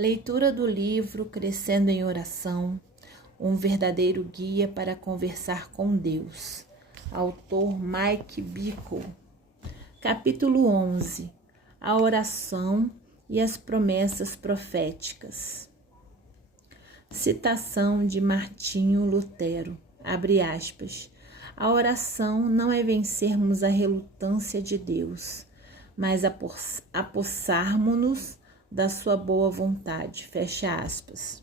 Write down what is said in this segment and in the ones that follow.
Leitura do livro Crescendo em Oração, um verdadeiro guia para conversar com Deus. Autor Mike Bickle. Capítulo 11. A oração e as promessas proféticas. Citação de Martinho Lutero, abre aspas. A oração não é vencermos a relutância de Deus, mas apossarmos-nos da sua boa vontade, fecha aspas.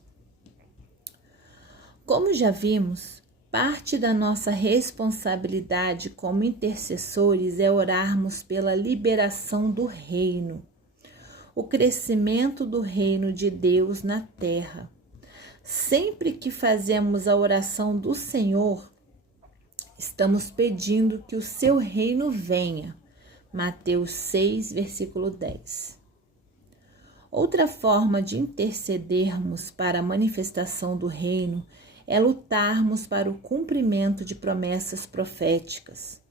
Como já vimos, parte da nossa responsabilidade como intercessores é orarmos pela liberação do reino, o crescimento do reino de Deus na terra. Sempre que fazemos a oração do Senhor, estamos pedindo que o seu reino venha. Mateus 6, versículo 10. Outra forma de intercedermos para a manifestação do reino é lutarmos para o cumprimento de promessas proféticas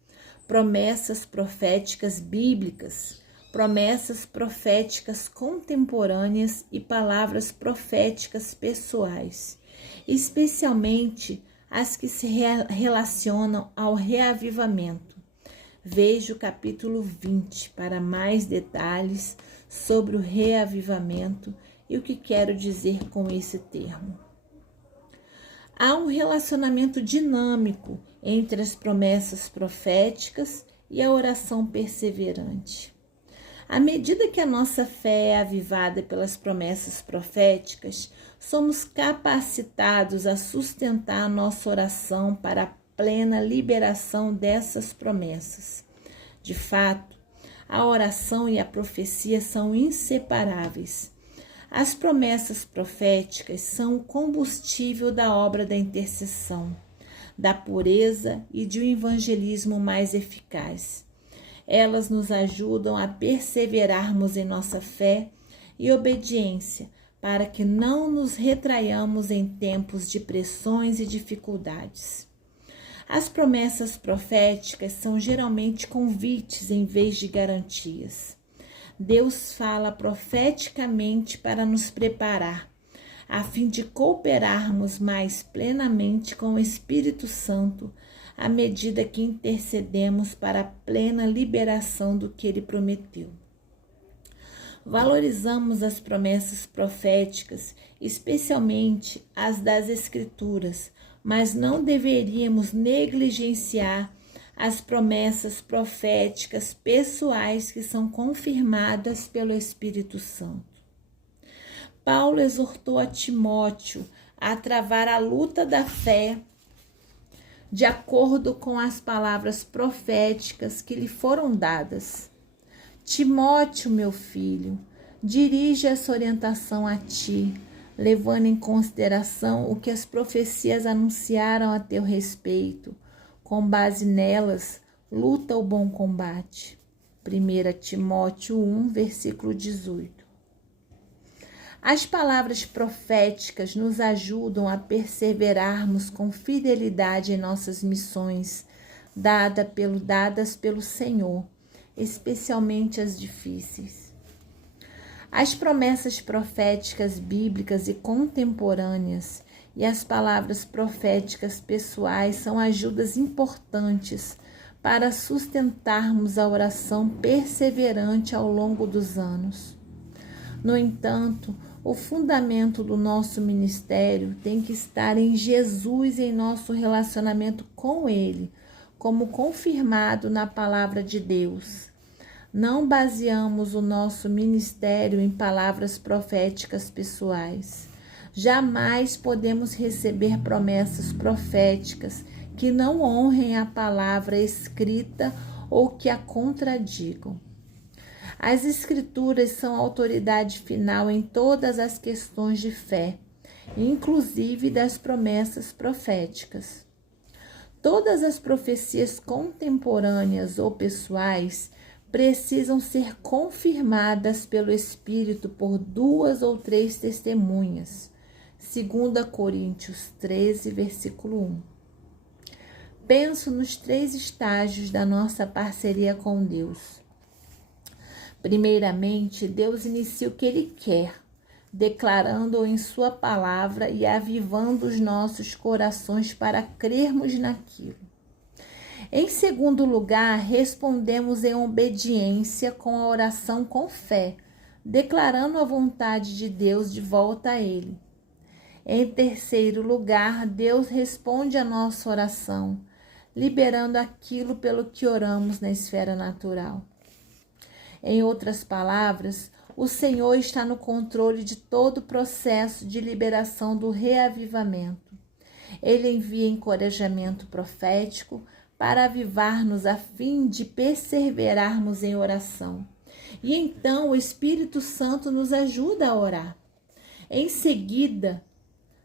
bíblicas, promessas proféticas contemporâneas e palavras proféticas pessoais, especialmente as que se relacionam ao reavivamento. Veja o capítulo 20 para mais detalhes sobre o reavivamento e o que quero dizer com esse termo. Há um relacionamento dinâmico entre as promessas proféticas e a oração perseverante. À medida que a nossa fé é avivada pelas promessas proféticas, somos capacitados a sustentar a nossa oração para a plena liberação dessas promessas. De fato, a oração e a profecia são inseparáveis. As promessas proféticas são o combustível da obra da intercessão, da pureza e de um evangelismo mais eficaz. Elas nos ajudam a perseverarmos em nossa fé e obediência, para que não nos retraiamos em tempos de pressões e dificuldades. As promessas proféticas são geralmente convites em vez de garantias. Deus fala profeticamente para nos preparar, a fim de cooperarmos mais plenamente com o Espírito Santo, à medida que intercedemos para a plena liberação do que Ele prometeu. Valorizamos as promessas proféticas, especialmente as das Escrituras, mas não deveríamos negligenciar as promessas proféticas pessoais que são confirmadas pelo Espírito Santo. Paulo exortou a Timóteo a travar a luta da fé de acordo com as palavras proféticas que lhe foram dadas. Timóteo, meu filho, dirige essa orientação a ti, levando em consideração o que as profecias anunciaram a teu respeito. Com base nelas, luta o bom combate. 1 Timóteo 1, versículo 18. As palavras proféticas nos ajudam a perseverarmos com fidelidade em nossas missões, dadas pelo Senhor, especialmente as difíceis. As promessas proféticas bíblicas e contemporâneas e as palavras proféticas pessoais são ajudas importantes para sustentarmos a oração perseverante ao longo dos anos. No entanto, o fundamento do nosso ministério tem que estar em Jesus e em nosso relacionamento com Ele, como confirmado na palavra de Deus. Não baseamos o nosso ministério em palavras proféticas pessoais. Jamais podemos receber promessas proféticas que não honrem a palavra escrita ou que a contradigam. As Escrituras são autoridade final em todas as questões de fé, inclusive das promessas proféticas. Todas as profecias contemporâneas ou pessoais precisam ser confirmadas pelo Espírito por 2 ou 3 testemunhas. 2 Coríntios 13, versículo 1. Penso nos 3 estágios da nossa parceria com Deus. Primeiramente, Deus inicia o que Ele quer. declarando-o em sua palavra e avivando os nossos corações para crermos naquilo. Em segundo lugar, respondemos em obediência com a oração com fé, declarando a vontade de Deus de volta a Ele. Em terceiro lugar, Deus responde a nossa oração, liberando aquilo pelo que oramos na esfera natural. Em outras palavras, o Senhor está no controle de todo o processo de liberação do reavivamento. Ele envia encorajamento profético para avivar-nos a fim de perseverarmos em oração. E então o Espírito Santo nos ajuda a orar. Em seguida,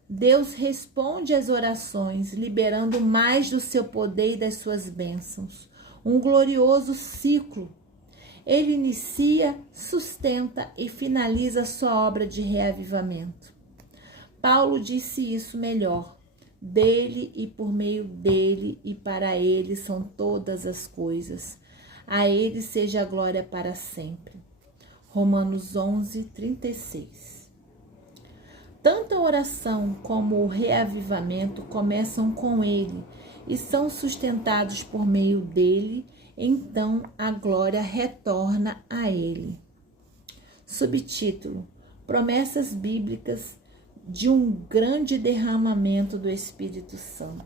Deus responde às orações, liberando mais do seu poder e das suas bênçãos. Um glorioso ciclo. Ele inicia, sustenta e finaliza sua obra de reavivamento. Paulo disse isso melhor. Dele e por meio dele e para ele são todas as coisas. A ele seja a glória para sempre. Romanos 11, 36. Tanto a oração como o reavivamento começam com ele e são sustentados por meio dele, então a glória retorna a ele. Subtítulo: Promessas bíblicas de um grande derramamento do Espírito Santo.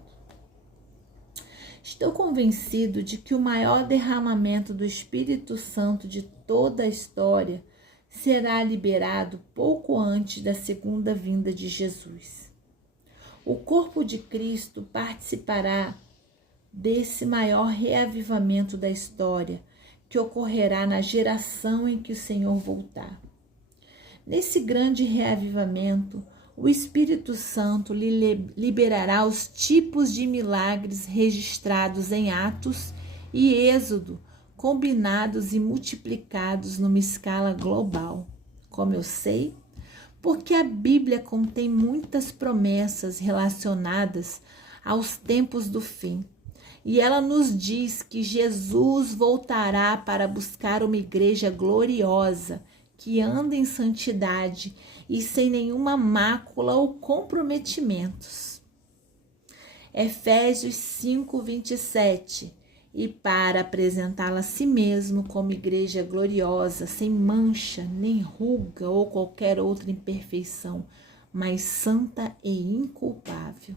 Estou convencido de que o maior derramamento do Espírito Santo de toda a história será liberado pouco antes da segunda vinda de Jesus. O corpo de Cristo participará desse maior reavivamento da história, que ocorrerá na geração em que o Senhor voltar. Nesse grande reavivamento, o Espírito Santo lhe liberará os tipos de milagres registrados em Atos e Êxodo, combinados e multiplicados numa escala global. Como eu sei? Porque a Bíblia contém muitas promessas relacionadas aos tempos do fim. E ela nos diz que Jesus voltará para buscar uma igreja gloriosa, que anda em santidade e sem nenhuma mácula ou comprometimentos. Efésios 5, 27. E para apresentá-la a si mesmo como igreja gloriosa, sem mancha, nem ruga ou qualquer outra imperfeição, mas santa e inculpável.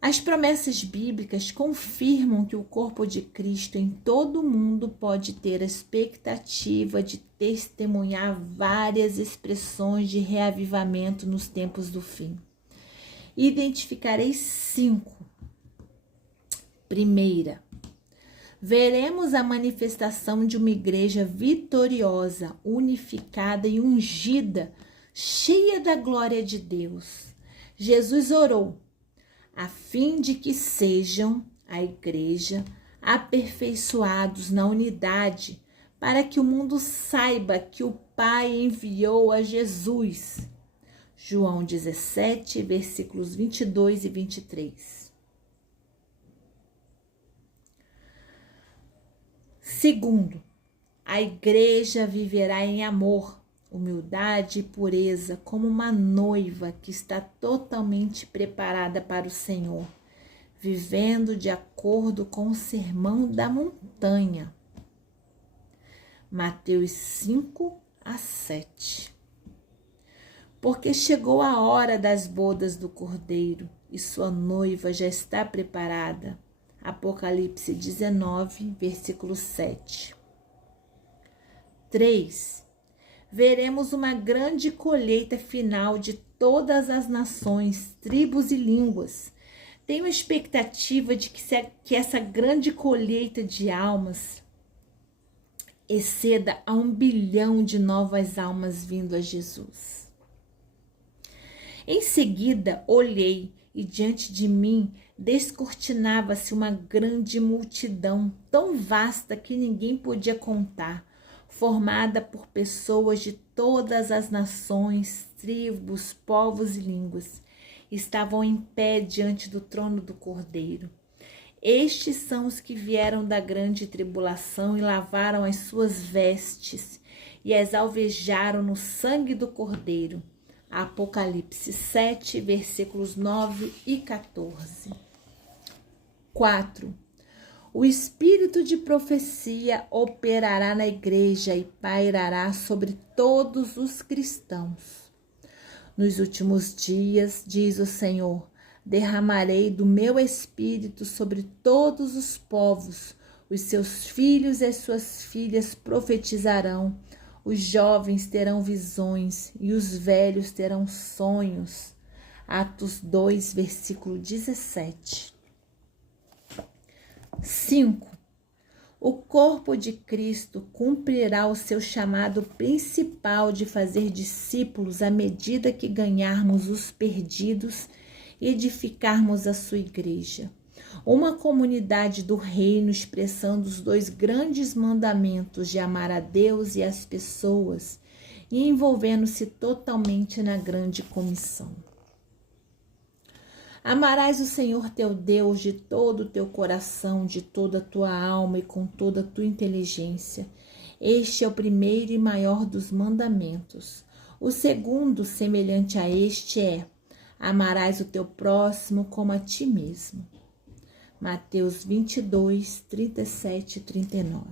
As promessas bíblicas confirmam que o corpo de Cristo em todo o mundo pode ter a expectativa de testemunhar várias expressões de reavivamento nos tempos do fim. Identificarei 5. Primeira, veremos a manifestação de uma igreja vitoriosa, unificada e ungida, cheia da glória de Deus. Jesus orou a fim de que sejam, a igreja, aperfeiçoados na unidade, para que o mundo saiba que o Pai enviou a Jesus. João 17, versículos 22 e 23. Segundo, a igreja viverá em amor, humildade e pureza, como uma noiva que está totalmente preparada para o Senhor, vivendo de acordo com o sermão da montanha. Mateus 5 a 7. Porque chegou a hora das bodas do Cordeiro e sua noiva já está preparada. Apocalipse 19, versículo 7. 3. Veremos uma grande colheita final de todas as nações, tribos e línguas. Tenho expectativa de que essa grande colheita de almas exceda a 1 bilhão de novas almas vindo a Jesus. Em seguida, olhei e diante de mim descortinava-se uma grande multidão, tão vasta que ninguém podia contar, formada por pessoas de todas as nações, tribos, povos e línguas. Estavam em pé diante do trono do Cordeiro. Estes são os que vieram da grande tribulação e lavaram as suas vestes, e as alvejaram no sangue do Cordeiro. Apocalipse 7, versículos 9 e 14. 4. O espírito de profecia operará na igreja e pairará sobre todos os cristãos. Nos últimos dias, diz o Senhor, derramarei do meu espírito sobre todos os povos. Os seus filhos e as suas filhas profetizarão. Os jovens terão visões e os velhos terão sonhos. Atos 2, versículo 17. 5. O corpo de Cristo cumprirá o seu chamado principal de fazer discípulos à medida que ganharmos os perdidos e edificarmos a sua igreja. Uma comunidade do reino expressando os 2 grandes mandamentos de amar a Deus e as pessoas e envolvendo-se totalmente na grande comissão. Amarás o Senhor teu Deus de todo o teu coração, de toda a tua alma e com toda a tua inteligência. Este é o primeiro e maior dos mandamentos. O segundo, semelhante a este, é: amarás o teu próximo como a ti mesmo. Mateus 22, 37 e 39.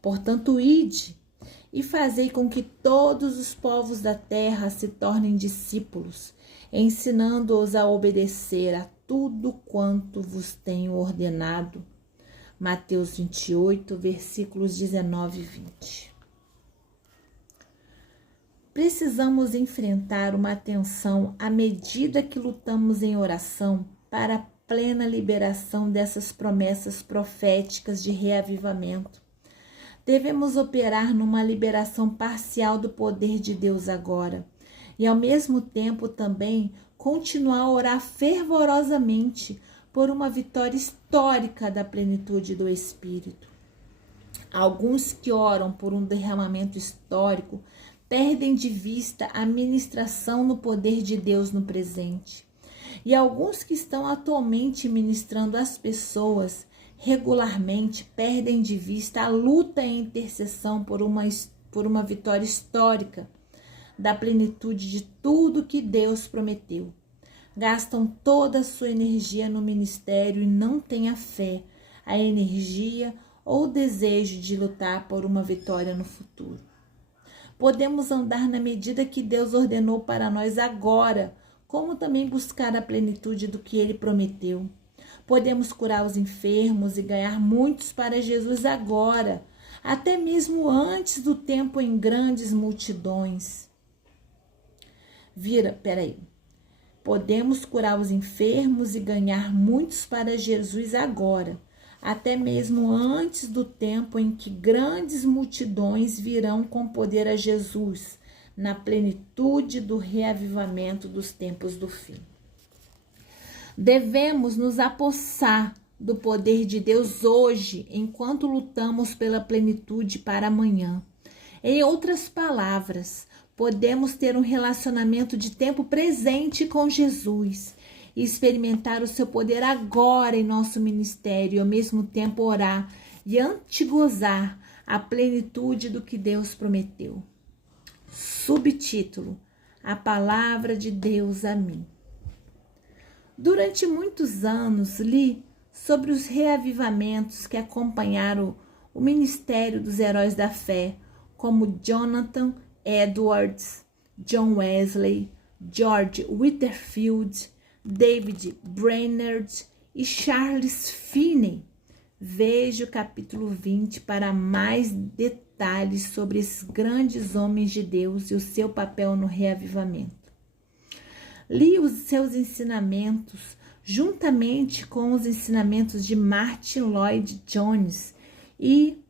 Portanto, ide e fazei com que todos os povos da terra se tornem discípulos, ensinando-os a obedecer a tudo quanto vos tenho ordenado. Mateus 28, versículos 19 e 20. Precisamos enfrentar uma tensão à medida que lutamos em oração para a plena liberação dessas promessas proféticas de reavivamento. Devemos operar numa liberação parcial do poder de Deus agora e, ao mesmo tempo, também continuar a orar fervorosamente por uma vitória histórica da plenitude do Espírito. Alguns que oram por um derramamento histórico perdem de vista a ministração no poder de Deus no presente. E alguns que estão atualmente ministrando às pessoas regularmente perdem de vista a luta e intercessão por uma vitória histórica da plenitude de tudo que Deus prometeu. Gastam toda a sua energia no ministério e não têm a fé, a energia ou o desejo de lutar por uma vitória no futuro. Podemos andar na medida que Deus ordenou para nós agora, como também buscar a plenitude do que Ele prometeu. Podemos curar os enfermos e ganhar muitos para Jesus agora, até mesmo antes do tempo em grandes multidões. Podemos curar os enfermos e ganhar muitos para Jesus agora, até mesmo antes do tempo em que grandes multidões virão com poder a Jesus, na plenitude do reavivamento dos tempos do fim. Devemos nos apossar do poder de Deus hoje, enquanto lutamos pela plenitude para amanhã. Em outras palavras, podemos ter um relacionamento de tempo presente com Jesus e experimentar o seu poder agora em nosso ministério e ao mesmo tempo orar e antegozar a plenitude do que Deus prometeu. Subtítulo: A Palavra de Deus a mim. Durante muitos anos li sobre os reavivamentos que acompanharam o ministério dos heróis da fé, como Jonathan Edwards, John Wesley, George Whitefield, David Brainerd e Charles Finney. Veja o capítulo 20 para mais detalhes sobre esses grandes homens de Deus e o seu papel no reavivamento. Li os seus ensinamentos juntamente com os ensinamentos de Martin Lloyd Jones e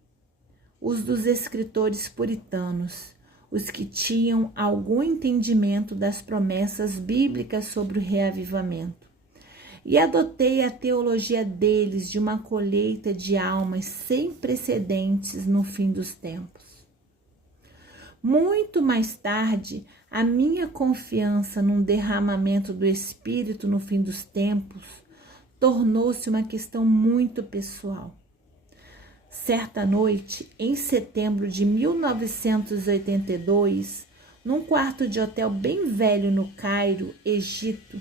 os dos escritores puritanos, os que tinham algum entendimento das promessas bíblicas sobre o reavivamento. E adotei a teologia deles de uma colheita de almas sem precedentes no fim dos tempos. Muito mais tarde, a minha confiança num derramamento do Espírito no fim dos tempos tornou-se uma questão muito pessoal. Certa noite, em setembro de 1982, num quarto de hotel bem velho no Cairo, Egito,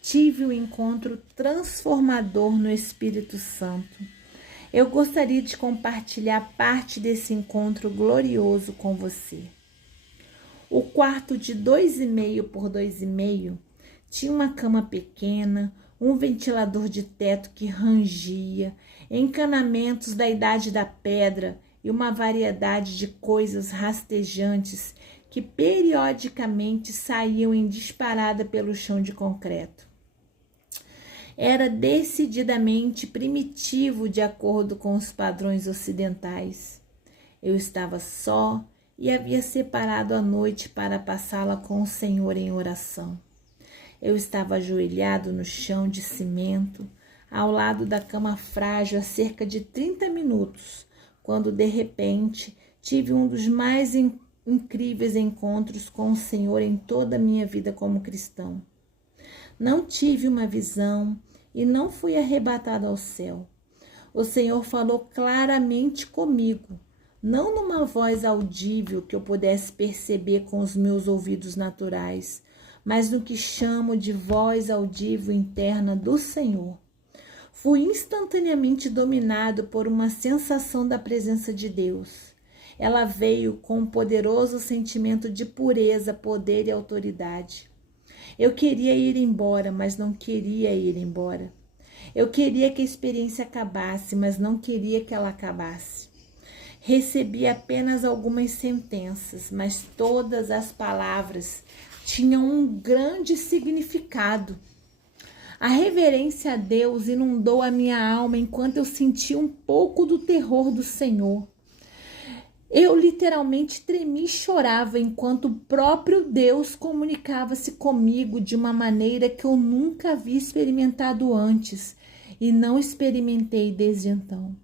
tive um encontro transformador no Espírito Santo. Eu gostaria de compartilhar parte desse encontro glorioso com você. O quarto de 2,5 por 2,5 tinha uma cama pequena, um ventilador de teto que rangia, encanamentos da idade da pedra e uma variedade de coisas rastejantes que periodicamente saíam em disparada pelo chão de concreto. Era decididamente primitivo de acordo com os padrões ocidentais. Eu estava só e havia separado a noite para passá-la com o Senhor em oração. Eu estava ajoelhado no chão de cimento, ao lado da cama frágil há cerca de 30 minutos, quando de repente tive um dos mais incríveis encontros com o Senhor em toda a minha vida como cristão. Não tive uma visão e não fui arrebatado ao céu. O Senhor falou claramente comigo, não numa voz audível que eu pudesse perceber com os meus ouvidos naturais, mas no que chamo de voz audível interna do Senhor. Fui instantaneamente dominado por uma sensação da presença de Deus. Ela veio com um poderoso sentimento de pureza, poder e autoridade. Eu queria ir embora, mas não queria ir embora. Eu queria que a experiência acabasse, mas não queria que ela acabasse. Recebi apenas algumas sentenças, mas todas as palavras tinham um grande significado. A reverência a Deus inundou a minha alma enquanto eu sentia um pouco do terror do Senhor. Eu literalmente tremi e chorava enquanto o próprio Deus comunicava-se comigo de uma maneira que eu nunca havia experimentado antes e não experimentei desde então.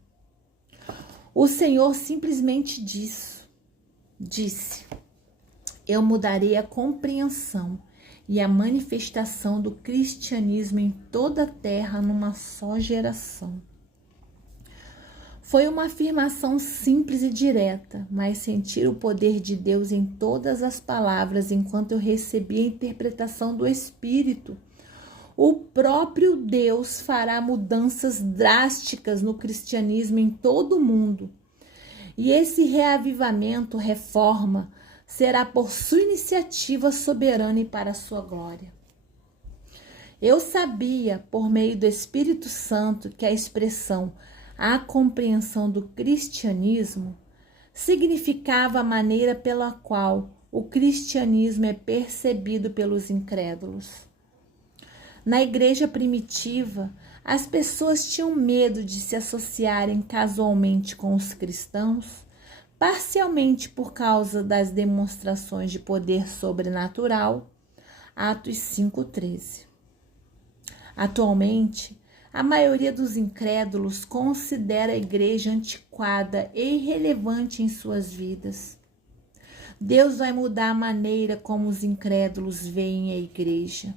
O Senhor simplesmente disse: eu mudarei a compreensão e a manifestação do cristianismo em toda a terra numa só geração. Foi uma afirmação simples e direta, mas sentir o poder de Deus em todas as palavras enquanto eu recebia a interpretação do Espírito. O próprio Deus fará mudanças drásticas no cristianismo em todo o mundo. E esse reavivamento, reforma, será por sua iniciativa soberana e para a sua glória. Eu sabia, por meio do Espírito Santo, que a expressão a compreensão do cristianismo significava a maneira pela qual o cristianismo é percebido pelos incrédulos. Na igreja primitiva, as pessoas tinham medo de se associarem casualmente com os cristãos, parcialmente por causa das demonstrações de poder sobrenatural, Atos 5:13. Atualmente, a maioria dos incrédulos considera a igreja antiquada e irrelevante em suas vidas. Deus vai mudar a maneira como os incrédulos veem a igreja.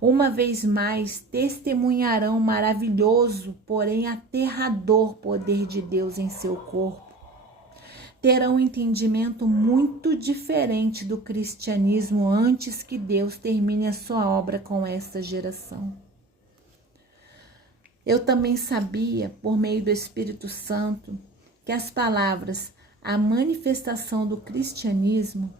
Uma vez mais, testemunharão o maravilhoso, porém aterrador poder de Deus em seu corpo. Terão um entendimento muito diferente do cristianismo antes que Deus termine a sua obra com esta geração. Eu também sabia, por meio do Espírito Santo, que as palavras a manifestação do cristianismo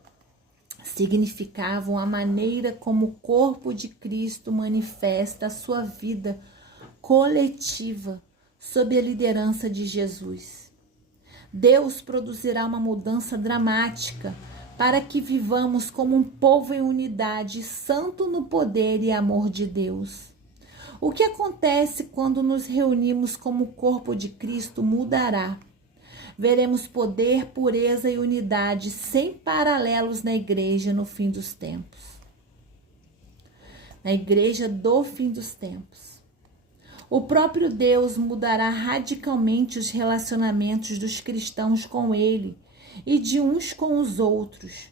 significavam a maneira como o corpo de Cristo manifesta a sua vida coletiva sob a liderança de Jesus. Deus produzirá uma mudança dramática para que vivamos como um povo em unidade, santo no poder e amor de Deus. O que acontece quando nos reunimos como o corpo de Cristo mudará. Veremos poder, pureza e unidade sem paralelos na igreja no fim dos tempos. Na igreja do fim dos tempos. O próprio Deus mudará radicalmente os relacionamentos dos cristãos com Ele e de uns com os outros,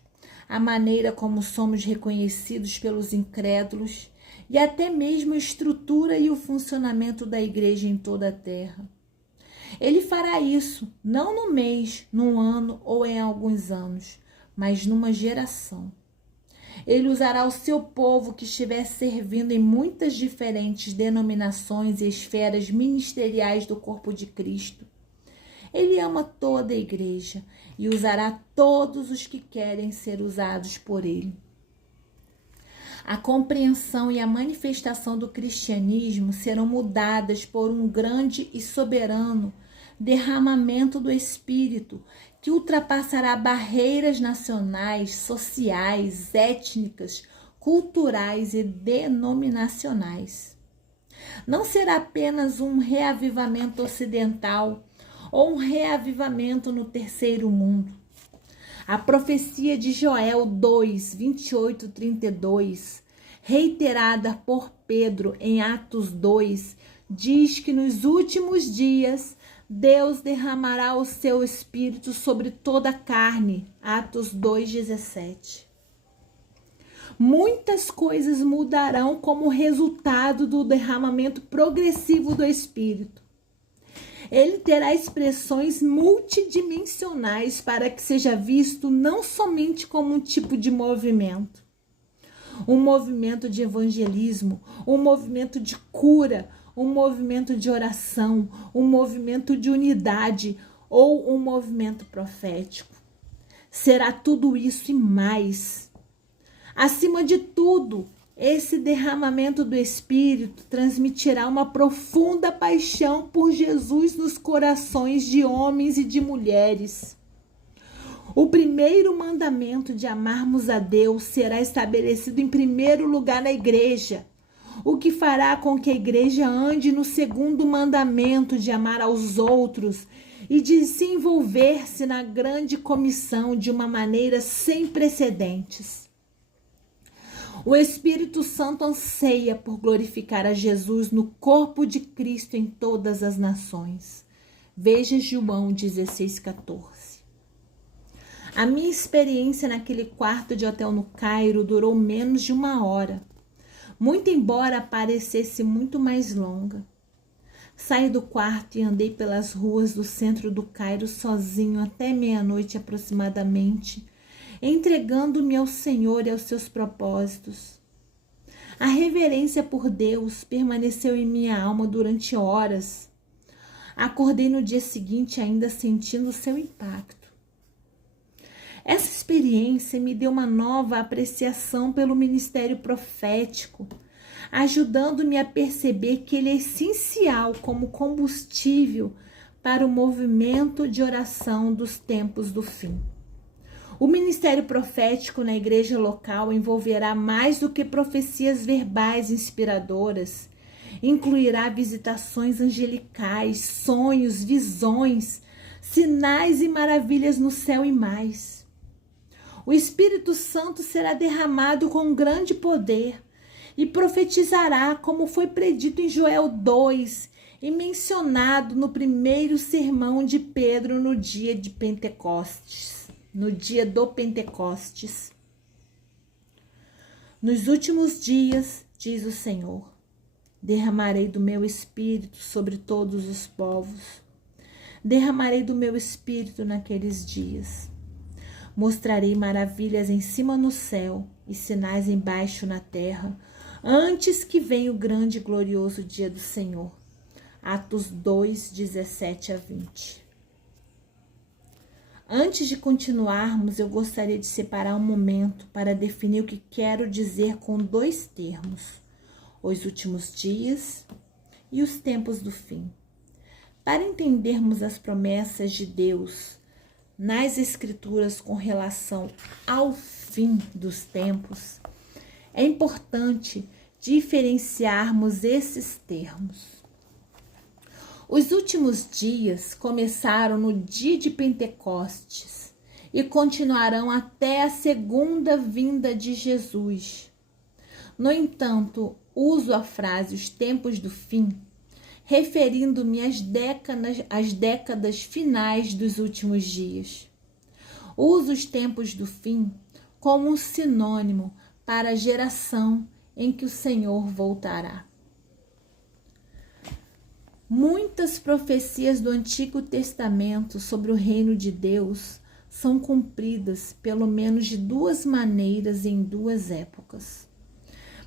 a maneira como somos reconhecidos pelos incrédulos e até mesmo a estrutura e o funcionamento da igreja em toda a terra. Ele fará isso não no mês, num ano ou em alguns anos, mas numa geração. Ele usará o seu povo que estiver servindo em muitas diferentes denominações e esferas ministeriais do corpo de Cristo. Ele ama toda a igreja e usará todos os que querem ser usados por ele. A compreensão e a manifestação do cristianismo serão mudadas por um grande e soberano derramamento do Espírito que ultrapassará barreiras nacionais, sociais, étnicas, culturais e denominacionais. Não será apenas um reavivamento ocidental ou um reavivamento no terceiro mundo. A profecia de Joel 2, 28, 32, reiterada por Pedro em Atos 2, diz que nos últimos dias Deus derramará o seu Espírito sobre toda a carne. Atos 2,17. Muitas coisas mudarão como resultado do derramamento progressivo do Espírito. Ele terá expressões multidimensionais para que seja visto não somente como um tipo de movimento. Um movimento de evangelismo, um movimento de cura, um movimento de oração, um movimento de unidade ou um movimento profético. Será tudo isso e mais. Acima de tudo, esse derramamento do Espírito transmitirá uma profunda paixão por Jesus nos corações de homens e de mulheres. O primeiro mandamento de amarmos a Deus será estabelecido em primeiro lugar na igreja, o que fará com que a igreja ande no segundo mandamento de amar aos outros e de se envolver-se na grande comissão de uma maneira sem precedentes. O Espírito Santo anseia por glorificar a Jesus no corpo de Cristo em todas as nações. Veja João 16,14. A minha experiência naquele quarto de hotel no Cairo durou menos de 1 hora, muito embora parecesse muito mais longa. Saí do quarto e andei pelas ruas do centro do Cairo sozinho até meia-noite aproximadamente, entregando-me ao Senhor e aos seus propósitos. A reverência por Deus permaneceu em minha alma durante horas. Acordei no dia seguinte ainda sentindo seu impacto. Essa experiência me deu uma nova apreciação pelo ministério profético, ajudando-me a perceber que ele é essencial como combustível para o movimento de oração dos tempos do fim. O ministério profético na igreja local envolverá mais do que profecias verbais inspiradoras. Incluirá visitações angelicais, sonhos, visões, sinais e maravilhas no céu e mais. O Espírito Santo será derramado com grande poder e profetizará, como foi predito em Joel 2 e mencionado no primeiro sermão de Pedro no dia de Pentecostes. No dia do Pentecostes. Nos últimos dias, diz o Senhor, derramarei do meu espírito sobre todos os povos. Derramarei do meu espírito naqueles dias. Mostrarei maravilhas em cima no céu e sinais embaixo na terra, antes que venha o grande e glorioso dia do Senhor. Atos 2, 17 a 20. Antes de continuarmos, eu gostaria de separar um momento para definir o que quero dizer com 2 termos: os últimos dias e os tempos do fim. Para entendermos as promessas de Deus nas Escrituras com relação ao fim dos tempos, é importante diferenciarmos esses termos. Os últimos dias começaram no dia de Pentecostes e continuarão até a segunda vinda de Jesus. No entanto, uso a frase os tempos do fim, referindo-me às décadas finais dos últimos dias. Uso os tempos do fim como um sinônimo para a geração em que o Senhor voltará. Muitas profecias do Antigo Testamento sobre o reino de Deus são cumpridas pelo menos de duas maneiras em duas épocas.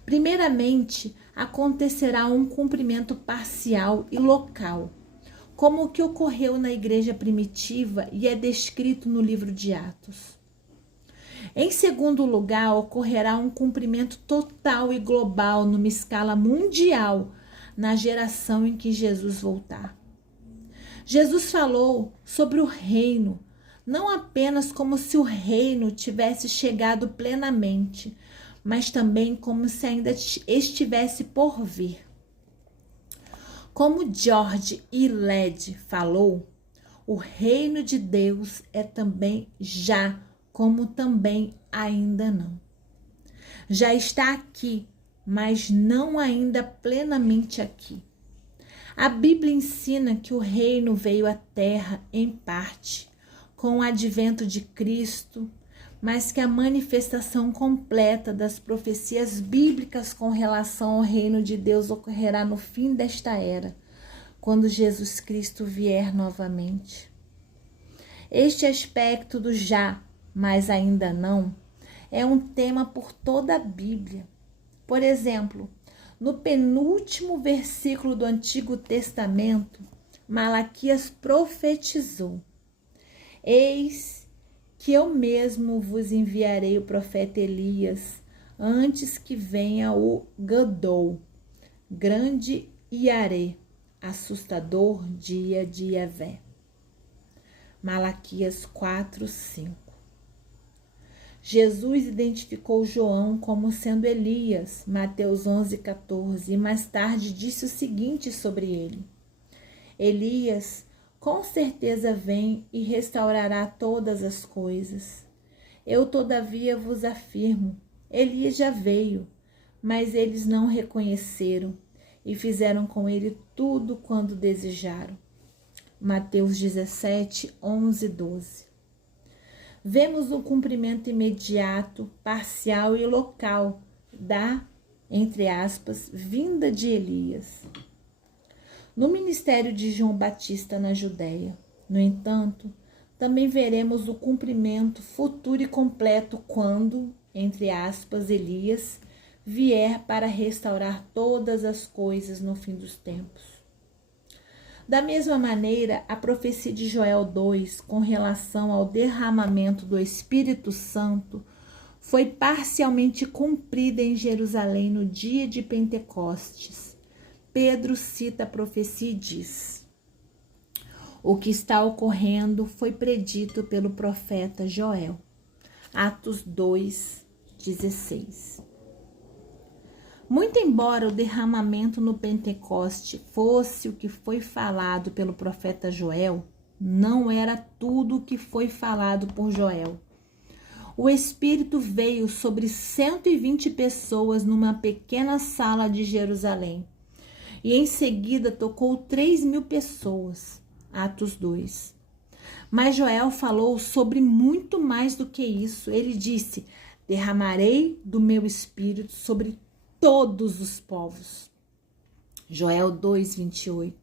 Primeiramente, acontecerá um cumprimento parcial e local, como o que ocorreu na igreja primitiva e é descrito no livro de Atos. Em segundo lugar, ocorrerá um cumprimento total e global numa escala mundial na geração em que Jesus voltar. Jesus falou sobre o reino, não apenas como se o reino tivesse chegado plenamente, mas também como se ainda estivesse por vir. Como George E. Led falou, o reino de Deus é também já, como também ainda não. Já está aqui, mas não ainda plenamente aqui. A Bíblia ensina que o reino veio à terra em parte, com o advento de Cristo, mas que a manifestação completa das profecias bíblicas com relação ao reino de Deus ocorrerá no fim desta era, quando Jesus Cristo vier novamente. Este aspecto do já, mas ainda não, é um tema por toda a Bíblia. Por exemplo, no penúltimo versículo do Antigo Testamento, Malaquias profetizou: Eis que eu mesmo vos enviarei o profeta Elias, antes que venha o Gadol, grande Iaré, assustador dia de Yavé. Malaquias 4:5. Jesus identificou João como sendo Elias, Mateus 11:14, e mais tarde disse o seguinte sobre ele: Elias com certeza vem e restaurará todas as coisas. Eu, todavia, vos afirmo, Elias já veio, mas eles não reconheceram e fizeram com ele tudo quanto desejaram. Mateus 17, 11 e 12. Vemos o cumprimento imediato, parcial e local da, entre aspas, vinda de Elias no ministério de João Batista na Judéia. No entanto, também veremos o cumprimento futuro e completo quando, entre aspas, Elias vier para restaurar todas as coisas no fim dos tempos. Da mesma maneira, a profecia de Joel 2, com relação ao derramamento do Espírito Santo, foi parcialmente cumprida em Jerusalém no dia de Pentecostes. Pedro cita a profecia e diz: o que está ocorrendo foi predito pelo profeta Joel. Atos 2:16. Muito embora o derramamento no Pentecoste fosse o que foi falado pelo profeta Joel, não era tudo o que foi falado por Joel. O Espírito veio sobre 120 pessoas numa pequena sala de Jerusalém e em seguida tocou 3.000 pessoas. Atos 2. Mas Joel falou sobre muito mais do que isso. Ele disse: derramarei do meu Espírito sobre todos os povos. Joel 2:28.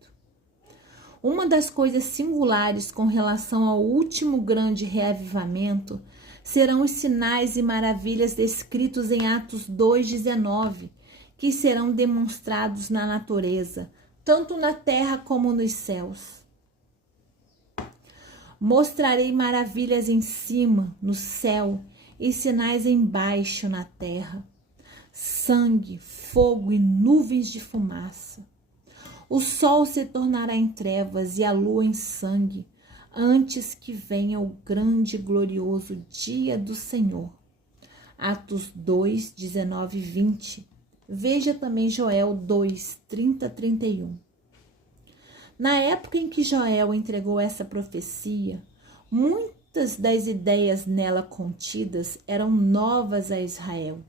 Uma das coisas singulares com relação ao último grande reavivamento serão os sinais e maravilhas descritos em Atos 2:19, que serão demonstrados na natureza, tanto na terra como nos céus. Mostrarei maravilhas em cima, no céu, e sinais embaixo, na terra: sangue, fogo e nuvens de fumaça. O sol se tornará em trevas e a lua em sangue, antes que venha o grande e glorioso dia do Senhor. Atos 2, 19 e 20. Veja também Joel 2, 30 a 31. Na época em que Joel entregou essa profecia, muitas das ideias nela contidas eram novas a Israel.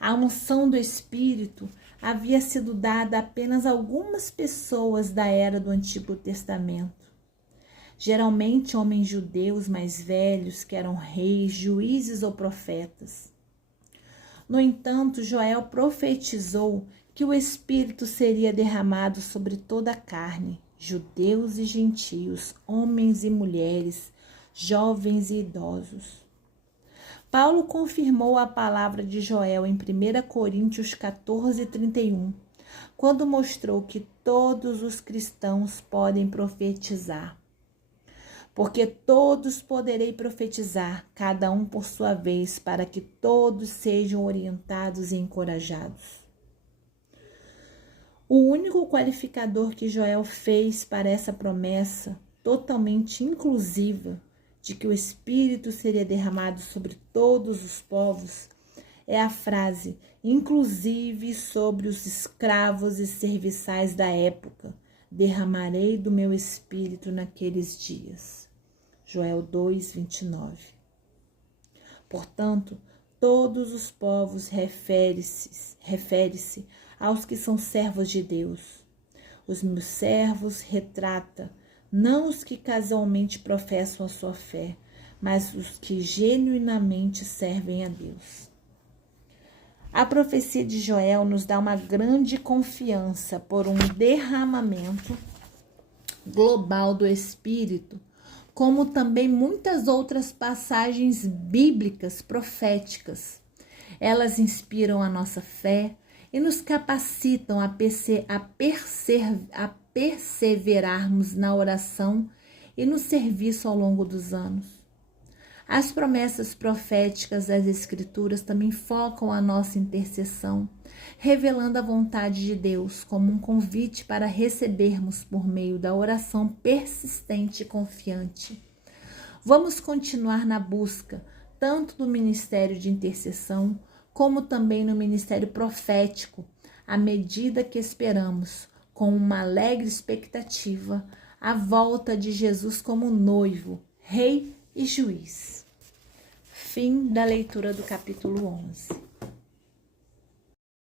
A unção do Espírito havia sido dada a apenas algumas pessoas da era do Antigo Testamento. Geralmente homens judeus mais velhos, que eram reis, juízes ou profetas. No entanto, Joel profetizou que o Espírito seria derramado sobre toda a carne, judeus e gentios, homens e mulheres, jovens e idosos. Paulo confirmou a palavra de Joel em 1 Coríntios 14:31, quando mostrou que todos os cristãos podem profetizar. Porque todos poderei profetizar, cada um por sua vez, para que todos sejam orientados e encorajados. O único qualificador que Joel fez para essa promessa, totalmente inclusiva, de que o Espírito seria derramado sobre todos os povos, é a frase, inclusive sobre os escravos e serviçais da época, derramarei do meu Espírito naqueles dias. Joel 2:29. Portanto, todos os povos refere-se aos que são servos de Deus. Os meus servos retrata não os que casualmente professam a sua fé, mas os que genuinamente servem a Deus. A profecia de Joel nos dá uma grande confiança por um derramamento global do Espírito, como também muitas outras passagens bíblicas proféticas. Elas inspiram a nossa fé e nos capacitam a perseverarmos na oração e no serviço ao longo dos anos. As promessas proféticas das Escrituras também focam a nossa intercessão, revelando a vontade de Deus como um convite para recebermos por meio da oração persistente e confiante. Vamos continuar na busca, tanto do ministério de intercessão, como também no ministério profético, à medida que esperamos, com uma alegre expectativa, a volta de Jesus como noivo, rei e juiz. Fim da leitura do capítulo 11.